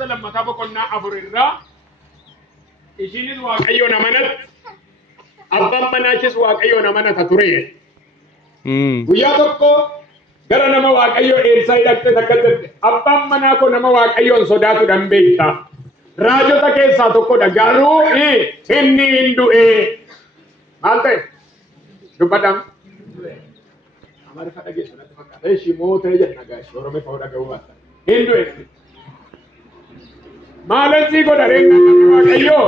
Timoota lammataa boqonnaa 4 irraa ishiinis Waaqayyoon amanat abbaan manaachis Waaqayyoon amanata ture. Guyyaa tokko gara nama Waaqayyo Elsaa'i dhaqxe takka jette abbaan manaa koo nama Waaqayyoon sodaatuudhaan beekta. Raajota keessaa tokkodha garuu inni hin du'e. Maal ta'e? Dubbadhaan. Amara fadha geessu natti fakkaata. Ishii mootee jenna gaashii Oromoo fa'uu dhaga'uu baata. Hin du'e. Maalasii godha reenya Waaqayyoo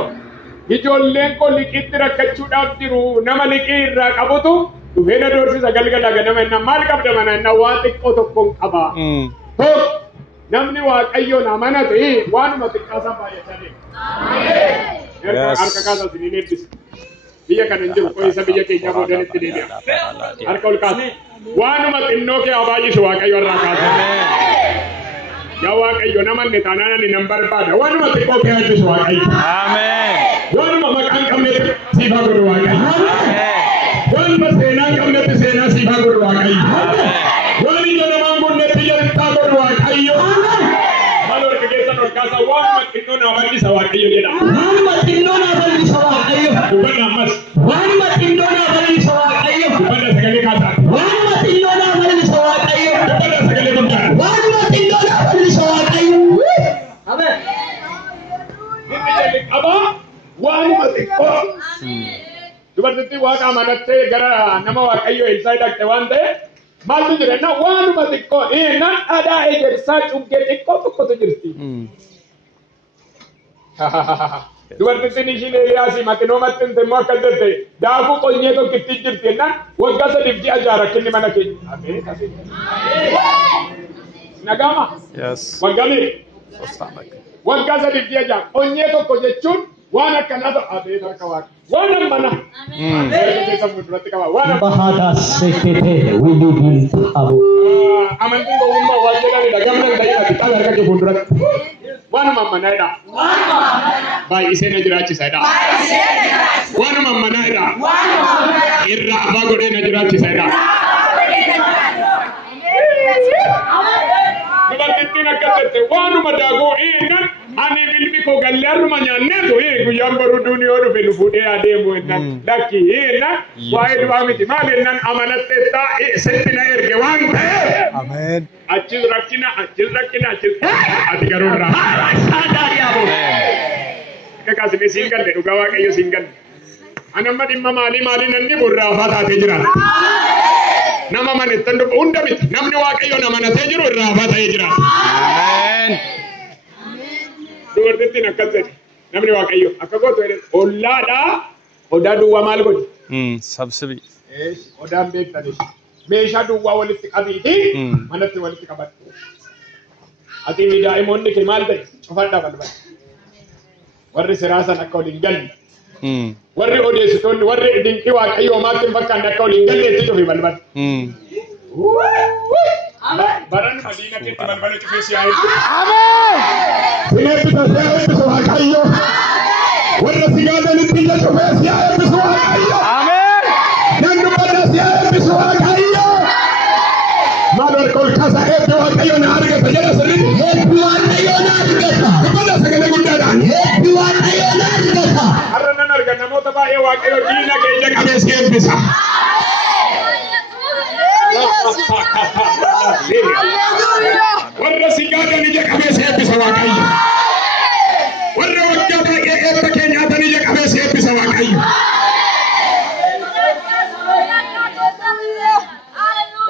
ijoolleen koo liqiitti rakkachuudhaaf jiru nama liqii irraa qabutu dhufee na doorsisa galgala ganama inna maal qabda mana inna waan xiqqoo tokkoon qaba. Namni Waaqayyoon amanate waanuma xiqqaasaa baay'achaa deema. Harka kaasaa isiniin eebbisa. Biyya kana hin jiru qoyisa biyya keenyaa boodanitti deebi'a. Harka ol kaasa. Waanuma xinnoo kee haa baay'isu Waaqayyo irraa kaasa. Yaa Waaqayyo namanne taanaan ani nan barbaada. Waanuma xiqqoo kee eebbisu Waaqayyo. Waanuma maqaan qabnetti siif haa godhu Waaqayyo. Waanuma seenaan qabnetti seenaa siif haa godhu Waaqayyo. Waan ija namaan gonnetti jalatti haa godhu Waaqayyo. Maal warra keessan ol kaasa waanuma xinnoo naa bal'isa Waaqayyo jedha. Waanuma xinnoo naa bal'isa Waaqayyo. Dubbadha ammas. Waanuma xinnoo naa bal'isa Waaqayyo. Dubbadha sagalee kaasaa. Waanuma xinnoo naa bal'isa Waaqayyo. Dubbadha sagalee guddaa. Waanuma xinnoo naa bal'isa Waaqayyo. Ameen. Inni jalli qaba waanuma xiqqoo. Dubartittii waaqa amanattee gara nama Waaqayyo Elsaa'i dhaqxe waan ta'eef maaltu jira na waanuma xiqqoo nan dhadaa ejersaa cuggee xiqqoo tokkotu jirti. Dubartittiin ishiin Eeliyaasii maxinoo maxxinte immoo akka jette daakuu qonyee tokkitti jirti jennaan waggaa 3 ji'a jaara kinni mana keenya. Nagama? Waggaa meeqa? Waggaa 3 ji'a jaara qonyee tokko jechuun waan akkanaa ta'u abee harka waaqa. Waan mana. Bahada sekete wilidin abu. Amantiin gowwummaa waan jedhanidha. Gamna hin ta'in ati taala harka kee fuulduratti. Waanuma manaadha. Baay'isee na jiraachisaadha. Waanuma manaadha. Irraa afaa godhee na jiraachisaadha. Dubartittiin akka jette waanuma daakuu nan ani ilmi koo galleerruma nyaanneetu guyyaan baruu duuni yoo dhufe nu fuudhee adeemu innan lakki innan waa'ee du'aa miti maal innan amanattee taa'e sitti na erge waan ta'eef. Ameen. Achis rakkina achis ati garuu irraa. Akka kaasime siin galle dhugaa Waaqayyo siin galle. Ani amma dhimma maalii nanni burraa afaa taatee jiraata. Nama amanettan dhufu hunda miti namni Waaqayyoon amanatee jiru irraa afaa ta'ee jiraata. Ameen. Dubartittiin akkas jedhe namni Waaqayyo akka gootu ollaadhaa odaa duwwaa maal godhi? Sabsibi. Odaan beektanis meeshaa duwwaa walitti qabiiti manatti walitti qabadhu. Ati daa'imoonni kee maal ta'e cufadhaa balbala. Warri siraasan akka waliin galle. Warri odeessitoonni warri dinqii Waaqayyoo maatti hin fakkaanne akka waliin galle itti cufi balbala. Baran Madiina keetti balbala cufee si haa eebbisu. Ameen. Sineebbisa si haa eebbisu Waaqayyo. Warra si gaadanitti ija cufee si haa eebbisu Waaqayyo. Ameen. Nan dubbadha si haa eebbisu Waaqayyo. Maal harka ol kaasa eebbi Waaqayyo na argata jedha sirriitti. Eebbi Waaqayyo na argata. Dubbadha sagalee guddaadhaan. Eebbi Waaqayyo na argata. Har'a nan arga namoota baay'ee Waaqayyo diina kee ija qabee si eebbisa. Warra si gaadhan ija qabee si eebbisa Waaqayyo. Warra waggaa baay'ee eebba kee nyaatan ija qabee si eebbisa Waaqayyo.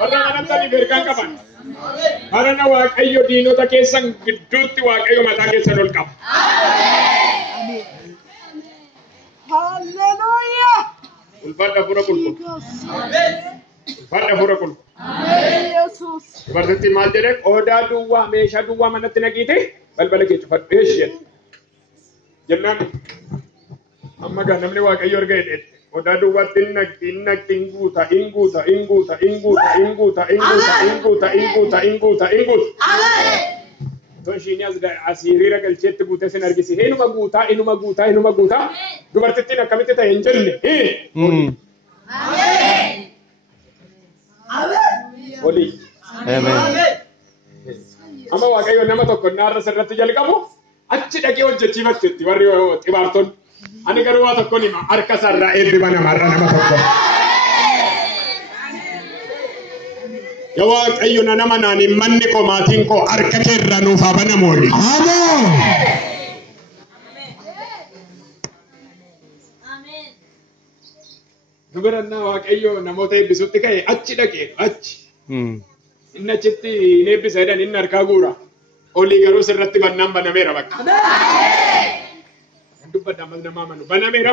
Warra amanatanii ergaan qaban. Harana Waaqayyo diinota keessan gidduutti Waaqayyo mataa keessan ol qaba. Hallelujah. Ulfaadha fura qulqulluu. Ulfaadha fura qulqulluu. Dubartittiin maal jedhe odaa duwwaa meeshaa duwwaa manatti naqiite balbala kee cufadhu eeshee jennaan amma gaa namni Waaqayyo erga jedhe odaa duwwaatti naqti inguuta. Ton ishiin as hiriira galcheetti guutee sin argisi inuma guutaa dubartittiin akkamitti ta'e hin jenne. Oli. Amen. Amma Waaqayyo nama tokko naarra sirratti jalqabu Achi dhaqee hojjechiifachuutti warri xibaartonni. Ani garuu waa tokkoon hima harka isaarraa eebbiba namarra nama tokko. Yaa Waaqayyo nama naani manni koo maatiin koo harka keerraa nuuf haa banamooli. Dubarannaa Waaqayyo namoota eebbisuutti ka'e achi dhaqee achi. Inni achitti hin eebbisa jedhan inni harkaa guura. Olii garuu sirratti bannaan banameera bakka. Dubbadda ammas nama amanu banameera.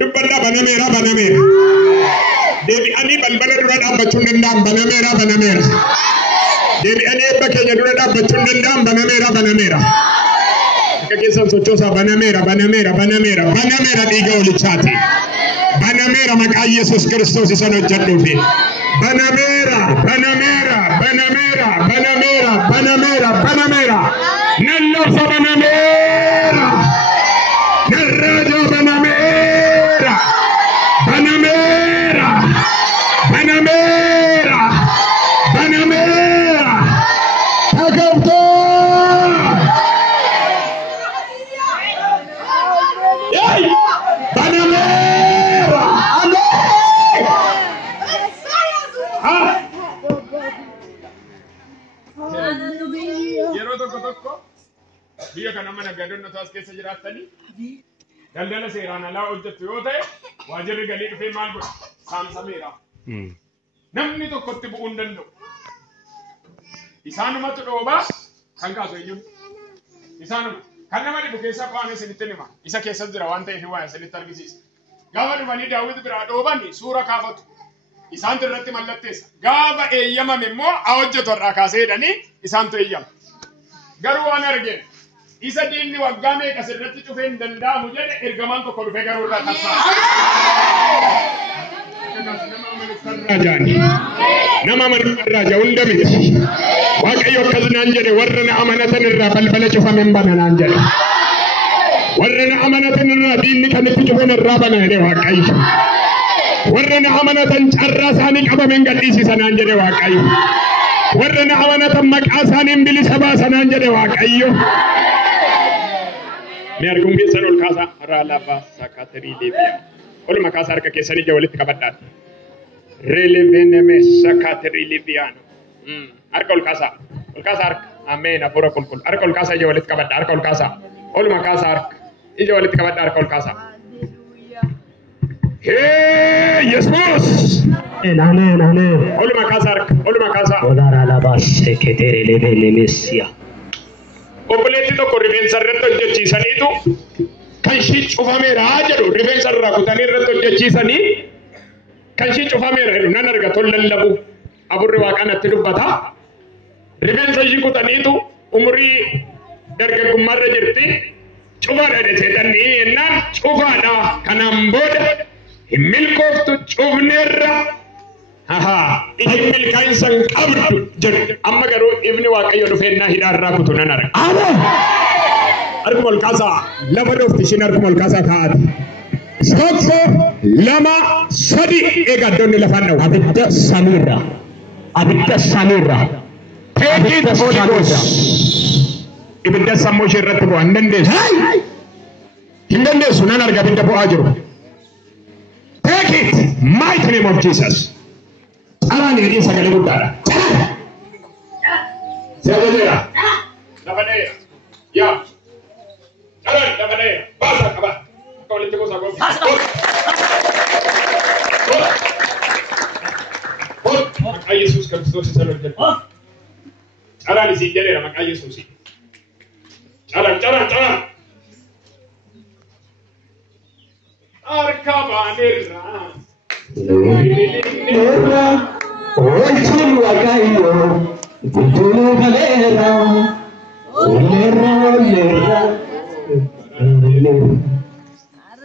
Dubbadda banameera. Deebi'anii balbala dura dhaabbachuu hin danda'an banameera. Deebi'anii eebba keenya dura dhaabbachuu hin danda'an banameera. Akka keessan sochoosaa banameera dhiiga olichaati. Banameera maqaa Yesuus Kiristoos isan hojjedhuufi. Banameera. Nalloosa banameera. Narraja banameera. Takabto. Yay! Banameera. Yeroo tokko biyya kana mana gadonnatu as keessa jiraattanii daldala seeraan alaa hojjettu yoo ta'e waajirri galii dhufee maal godha saamsameera. Namni tokkotti bu'uu hin danda'u. Isaanumatu dhoobaa kan kaasu eenyuun isaanuma kan nama dhibu keessaa waan isinitti hima isa keessa jira waan ta'eef waa isinitti argisiisa. Gaafa dhufanii Daawit biraa dhooban suura kaafatu. Isaan irratti mallatteessa. Gaafa eeyyamame immoo haa hojjetu irraa kaasee jedhanii isaantu eeyyama. Garuu waan argine isa diinni waggaa meeqa sirratti cufee hin danda'amu jedhe ergamaan tokko dhufee garuu irraa tarsaa. Nama amanurraa hunda miti. Waaqayyo akkas naan jedhe warra na amanatan irraa balbala cufame hin bana naan jedhe. Warra na amanatan irraa diinni kan itti cufame irraa bana jedhe Waaqayyo. Warra na amanatan carraa isaanii qabame hin gadhiisisa naan jedhe Waaqayyo. Warra na amanatan maqaa isaanii bilisa baasa naan jedhe Waaqayyo. Mee arguun keessan ol kaasaa har'a alaabaa saakaaterii deebi'a. Oluma kaasaa harka keessan ija walitti qabadhaati. Releveneme saakaaterii deebi'aan. Harka ol kaasaa harka. Ameen hafuura qulqullu. Harka ol kaasaa ija walitti qabadhaa. Harka ol kaasaa. Oluma kaasaa harka. Ija walitti qabadhaa harka ol kaasaa. Hey, Yesus. Amen. Oluma kaasaa harka. Oluma kaasaa. Odara alabas seketere levenemesia. Obboleetti tokko rifeensa irratti hojjechiisaniitu kan ishii cufameera jedhu rifeensa irraa kutanii irratti hojjechiisanii kan ishii cufameera jedhu nan arga tol lallabu aburri waaqanatti dubbata. Rifeensa ishii kutaniitu umurii dargaggummaarra jirti cufaadha jedhanii jennaan cufaadha kanaan booda hin milkooftu cufneerra. Inni milkaa'insa hin qabdu jedhu amma garuu ifni Waaqayyo dhufeennaa hidhaarraa kutu nan arga. Harkuma ol kaasaa lafa dhoofti ishiin harkuma ol kaasaa kaa'ati. Tokko lama sadi eeggaddoonni lafaan dha'u. Abidda samiirra. Teekit Hooligoos. Ibidda sammuu ishee irratti bu'aa hin dandeessu. Hin dandeessu nan arga abidda bu'aa jiru. Teekit mighty name of Jesus. Alaan jedhee sagalee guddaadha. Sagalee lafa dheera. Yaa. Alaan lafa dheera. Baasaa qaba. Akka walitti gosa gosa. Maqaa Yesuus Kiristoos isa hojjetu. Alaan isiin jedheera maqaa Yesuusii. Calaan. Harka baaneerraa. Olchin Waaqayyo guddina galeera.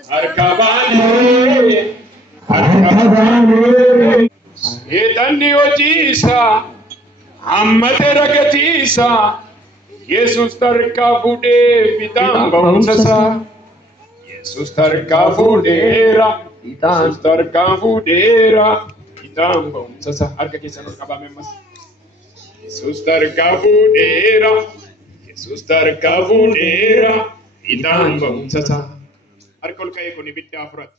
Harka baanee. Seetanni hojiisa hammate ragatiisa Yesuus tarkaa fuudhee fiixaan ba'umsasaa. Yesuus tarkaa fuudheera. Yesuus tarkaa fuudheera. Fiixaan ba'umsasaa. Harka keessan ol qabame ammas. Yesuus tarkaa fuudheera. Yesuus harkaa fuudheera. Itaan ba'umsa isaa. Harka ol ka'ee kun ibiddaa fudhata.